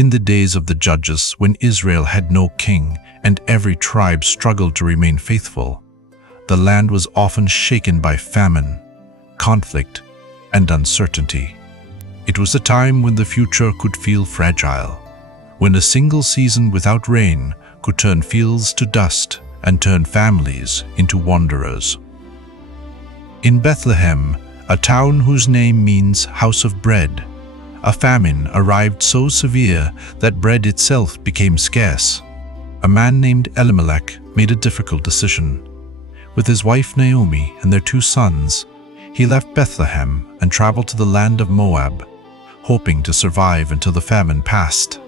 In the days of the judges, when Israel had no king and every tribe struggled to remain faithful, the land was often shaken by famine, conflict, and uncertainty. It was a time when the future could feel fragile, when a single season without rain could turn fields to dust and turn families into wanderers. In Bethlehem, a town whose name means house of bread, a famine arrived so severe that bread itself became scarce. A man named Elimelech made a difficult decision. With his wife Naomi and their 2 sons, he left Bethlehem and traveled to the land of Moab, hoping to survive until the famine passed.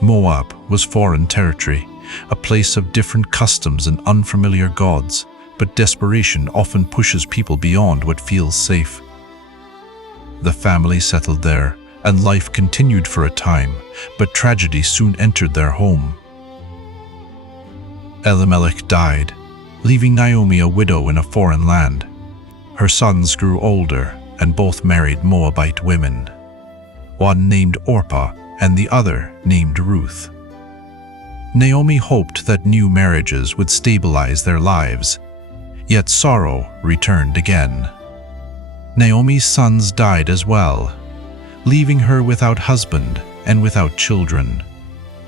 Moab was foreign territory, a place of different customs and unfamiliar gods, but desperation often pushes people beyond what feels safe. The family settled there, and life continued for a time, but tragedy soon entered their home. Elimelech died, leaving Naomi a widow in a foreign land. Her sons grew older and both married Moabite women, one named Orpah and the other named Ruth. Naomi hoped that new marriages would stabilize their lives, yet sorrow returned again. Naomi's sons died as well, leaving her without husband and without children.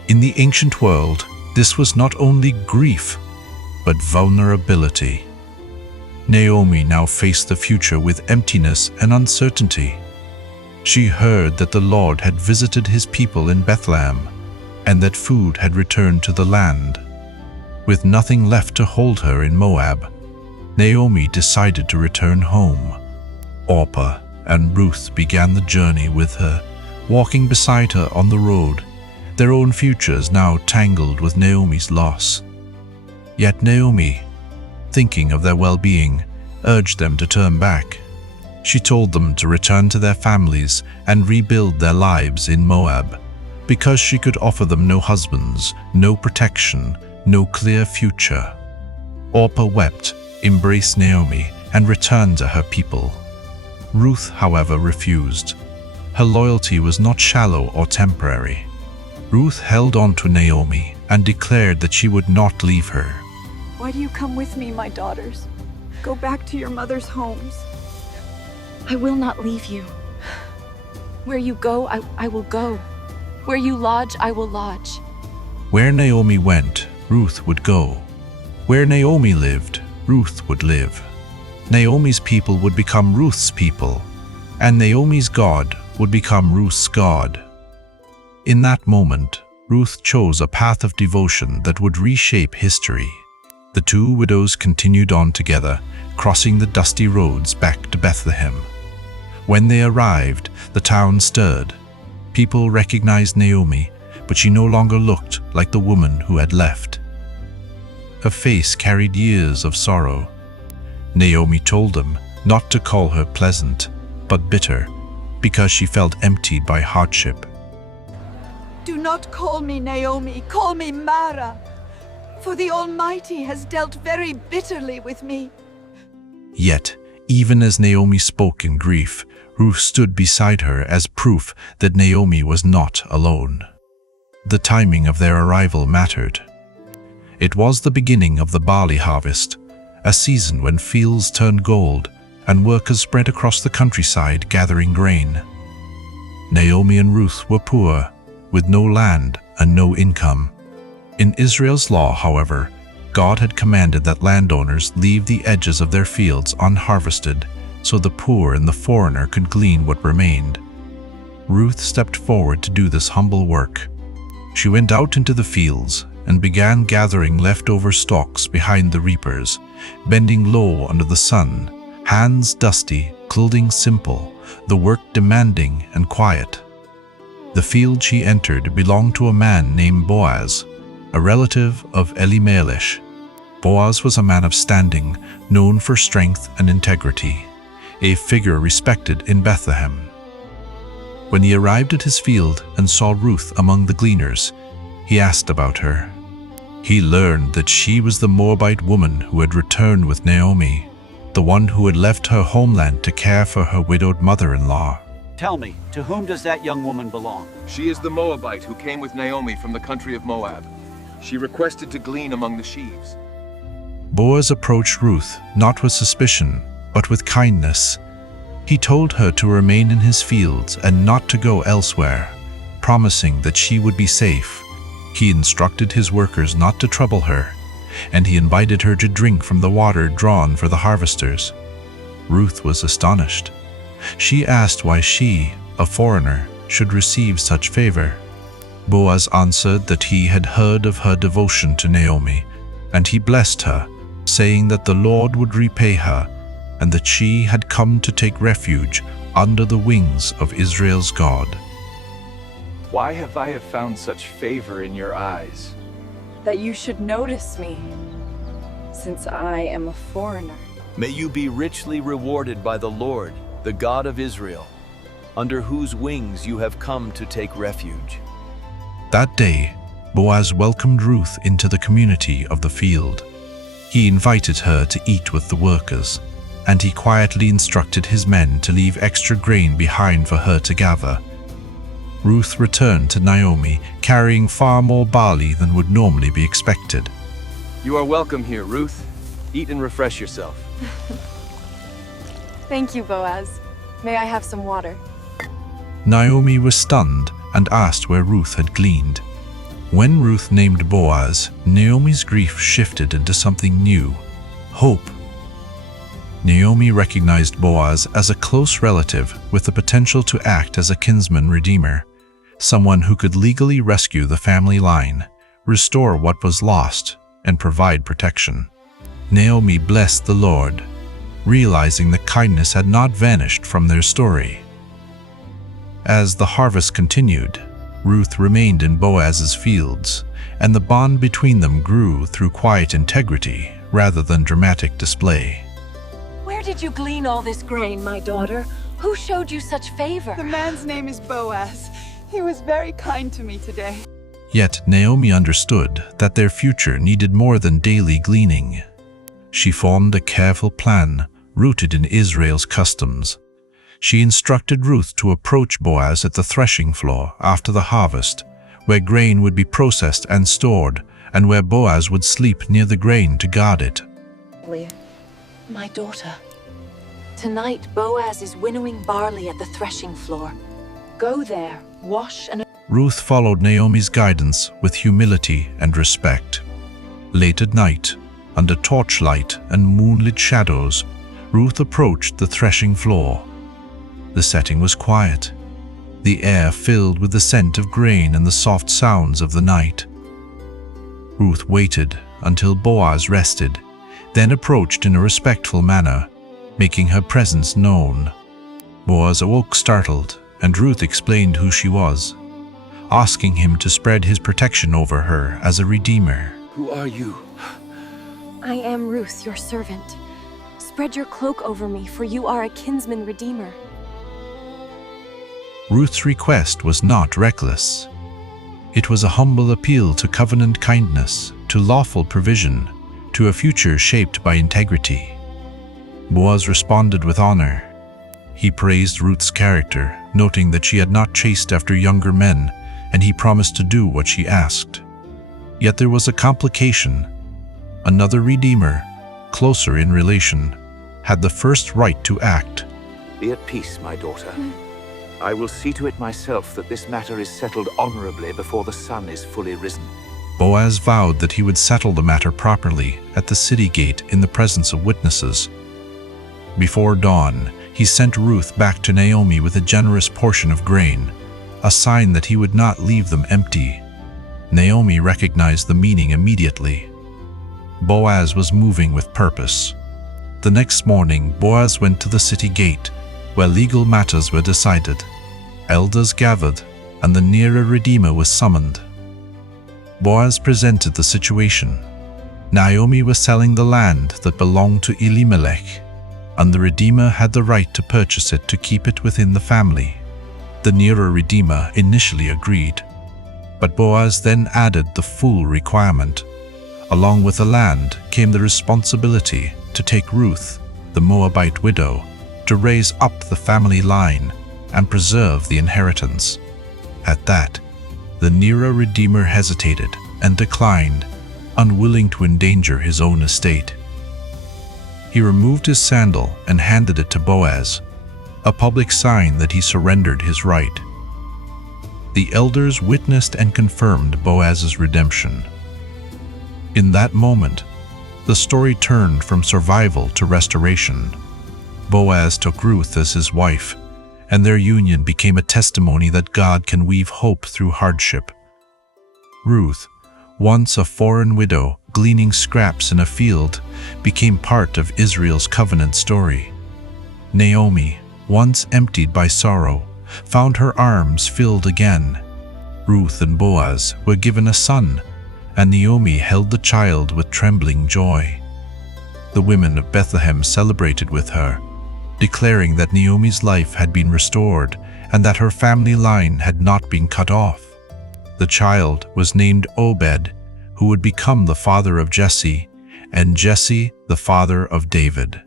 In the ancient world, this was not only grief, but vulnerability. Naomi now faced the future with emptiness and uncertainty. She heard that the Lord had visited his people in Bethlehem, and that food had returned to the land. With nothing left to hold her in Moab, Naomi decided to return home. Orpah and Ruth began the journey with her, walking beside her on the road, their own futures now tangled with Naomi's loss. Yet Naomi, thinking of their well-being, urged them to turn back. She told them to return to their families and rebuild their lives in Moab, because she could offer them no husbands, no protection, no clear future. Orpah wept, embraced Naomi, and returned to her people. Ruth, however, refused. Her loyalty was not shallow or temporary. Ruth held on to Naomi and declared that she would not leave her. Why do you come with me, my daughters? Go back to your mother's homes. I will not leave you. Where you go, I will go. Where you lodge, I will lodge. Where Naomi went, Ruth would go. Where Naomi lived, Ruth would live. Naomi's people would become Ruth's people, and Naomi's God would become Ruth's God. In that moment, Ruth chose a path of devotion that would reshape history. The 2 widows continued on together, crossing the dusty roads back to Bethlehem. When they arrived, the town stirred. People recognized Naomi, but she no longer looked like the woman who had left. Her face carried years of sorrow. Naomi told them not to call her pleasant, but bitter, because she felt emptied by hardship. Do not call me Naomi, call me Mara, for the Almighty has dealt very bitterly with me. Yet, even as Naomi spoke in grief, Ruth stood beside her as proof that Naomi was not alone. The timing of their arrival mattered. It was the beginning of the barley harvest, a season when fields turned gold and workers spread across the countryside gathering grain. Naomi and Ruth were poor, with no land and no income. In Israel's law, however, God had commanded that landowners leave the edges of their fields unharvested so the poor and the foreigner could glean what remained. Ruth stepped forward to do this humble work. She went out into the fields and began gathering leftover stalks behind the reapers, bending low under the sun, hands dusty, clothing simple, the work demanding and quiet. The field she entered belonged to a man named Boaz, a relative of Elimelech. Boaz was a man of standing, known for strength and integrity, a figure respected in Bethlehem. When he arrived at his field and saw Ruth among the gleaners, he asked about her. He learned that she was the Moabite woman who had returned with Naomi, the one who had left her homeland to care for her widowed mother-in-law. Tell me, to whom does that young woman belong? She is the Moabite who came with Naomi from the country of Moab. She requested to glean among the sheaves. Boaz approached Ruth, not with suspicion, but with kindness. He told her to remain in his fields and not to go elsewhere, promising that she would be safe. He instructed his workers not to trouble her, and he invited her to drink from the water drawn for the harvesters. Ruth was astonished. She asked why she, a foreigner, should receive such favor. Boaz answered that he had heard of her devotion to Naomi, and he blessed her, saying that the Lord would repay her, and that she had come to take refuge under the wings of Israel's God. Why have I found such favor in your eyes? That you should notice me, since I am a foreigner. May you be richly rewarded by the Lord, the God of Israel, under whose wings you have come to take refuge. That day, Boaz welcomed Ruth into the community of the field. He invited her to eat with the workers, and he quietly instructed his men to leave extra grain behind for her to gather. Ruth returned to Naomi, carrying far more barley than would normally be expected. You are welcome here, Ruth. Eat and refresh yourself. Thank you, Boaz. May I have some water? Naomi was stunned and asked where Ruth had gleaned. When Ruth named Boaz, Naomi's grief shifted into something new: hope. Naomi recognized Boaz as a close relative with the potential to act as a kinsman redeemer, someone who could legally rescue the family line, restore what was lost, and provide protection. Naomi blessed the Lord, realizing that kindness had not vanished from their story. As the harvest continued, Ruth remained in Boaz's fields, and the bond between them grew through quiet integrity rather than dramatic display. Where did you glean all this grain, my daughter? Who showed you such favor? The man's name is Boaz. He was very kind to me today. Yet Naomi understood that their future needed more than daily gleaning. She formed a careful plan rooted in Israel's customs. She instructed Ruth to approach Boaz at the threshing floor after the harvest, where grain would be processed and stored, and where Boaz would sleep near the grain to guard it. My daughter, tonight Boaz is winnowing barley at the threshing floor. Go there, wash and... Ruth followed Naomi's guidance with humility and respect. Late at night, under torchlight and moonlit shadows, Ruth approached the threshing floor. The setting was quiet, the air filled with the scent of grain and the soft sounds of the night. Ruth waited until Boaz rested, then approached in a respectful manner, making her presence known. Boaz awoke startled, and Ruth explained who she was, asking him to spread his protection over her as a redeemer. Who are you? I am Ruth, your servant. Spread your cloak over me, for you are a kinsman redeemer. Ruth's request was not reckless. It was a humble appeal to covenant kindness, to lawful provision, to a future shaped by integrity. Boaz responded with honor. He praised Ruth's character, noting that she had not chased after younger men, and he promised to do what she asked. Yet there was a complication. Another redeemer, closer in relation, had the first right to act. Be at peace, my daughter. I will see to it myself that this matter is settled honorably before the sun is fully risen. Boaz vowed that he would settle the matter properly at the city gate in the presence of witnesses. Before dawn, he sent Ruth back to Naomi with a generous portion of grain, a sign that he would not leave them empty. Naomi recognized the meaning immediately. Boaz was moving with purpose. The next morning, Boaz went to the city gate, where legal matters were decided. Elders gathered, and the nearer redeemer was summoned. Boaz presented the situation. Naomi was selling the land that belonged to Elimelech, and the redeemer had the right to purchase it to keep it within the family. The nearer redeemer initially agreed, but Boaz then added the full requirement. Along with the land came the responsibility to take Ruth, the Moabite widow, to raise up the family line, and preserve the inheritance. At that, the nearer Redeemer hesitated and declined, unwilling to endanger his own estate. He removed his sandal and handed it to Boaz, a public sign that he surrendered his right. The elders witnessed and confirmed Boaz's redemption. In that moment, the story turned from survival to restoration. Boaz took Ruth as his wife, and their union became a testimony that God can weave hope through hardship. Ruth, once a foreign widow gleaning scraps in a field, became part of Israel's covenant story. Naomi, once emptied by sorrow, found her arms filled again. Ruth and Boaz were given a son, and Naomi held the child with trembling joy. The women of Bethlehem celebrated with her, declaring that Naomi's life had been restored and that her family line had not been cut off. The child was named Obed, who would become the father of Jesse, and Jesse the father of David.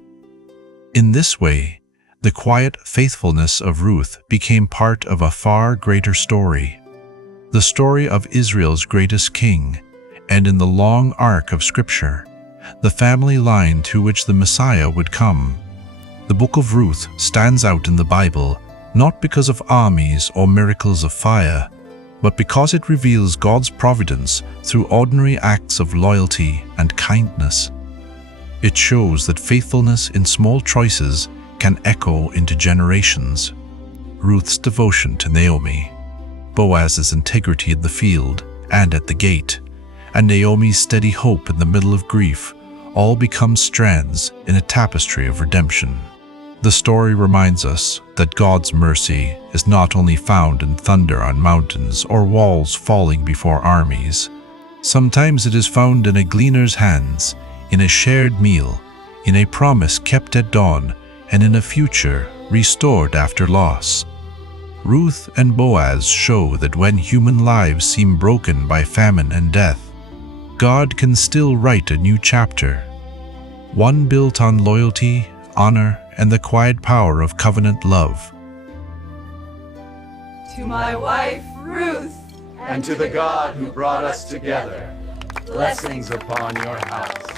In this way, the quiet faithfulness of Ruth became part of a far greater story, the story of Israel's greatest king, and in the long arc of Scripture, the family line through which the Messiah would come. The book of Ruth stands out in the Bible not because of armies or miracles of fire, but because it reveals God's providence through ordinary acts of loyalty and kindness. It shows that faithfulness in small choices can echo into generations. Ruth's devotion to Naomi, Boaz's integrity in the field and at the gate, and Naomi's steady hope in the middle of grief all become strands in a tapestry of redemption. The story reminds us that God's mercy is not only found in thunder on mountains or walls falling before armies. Sometimes it is found in a gleaner's hands, in a shared meal, in a promise kept at dawn, and in a future restored after loss. Ruth and Boaz show that when human lives seem broken by famine and death, God can still write a new chapter, one built on loyalty, honor, and the quiet power of covenant love. To my wife, Ruth, and to the God who brought us together, blessings upon your house.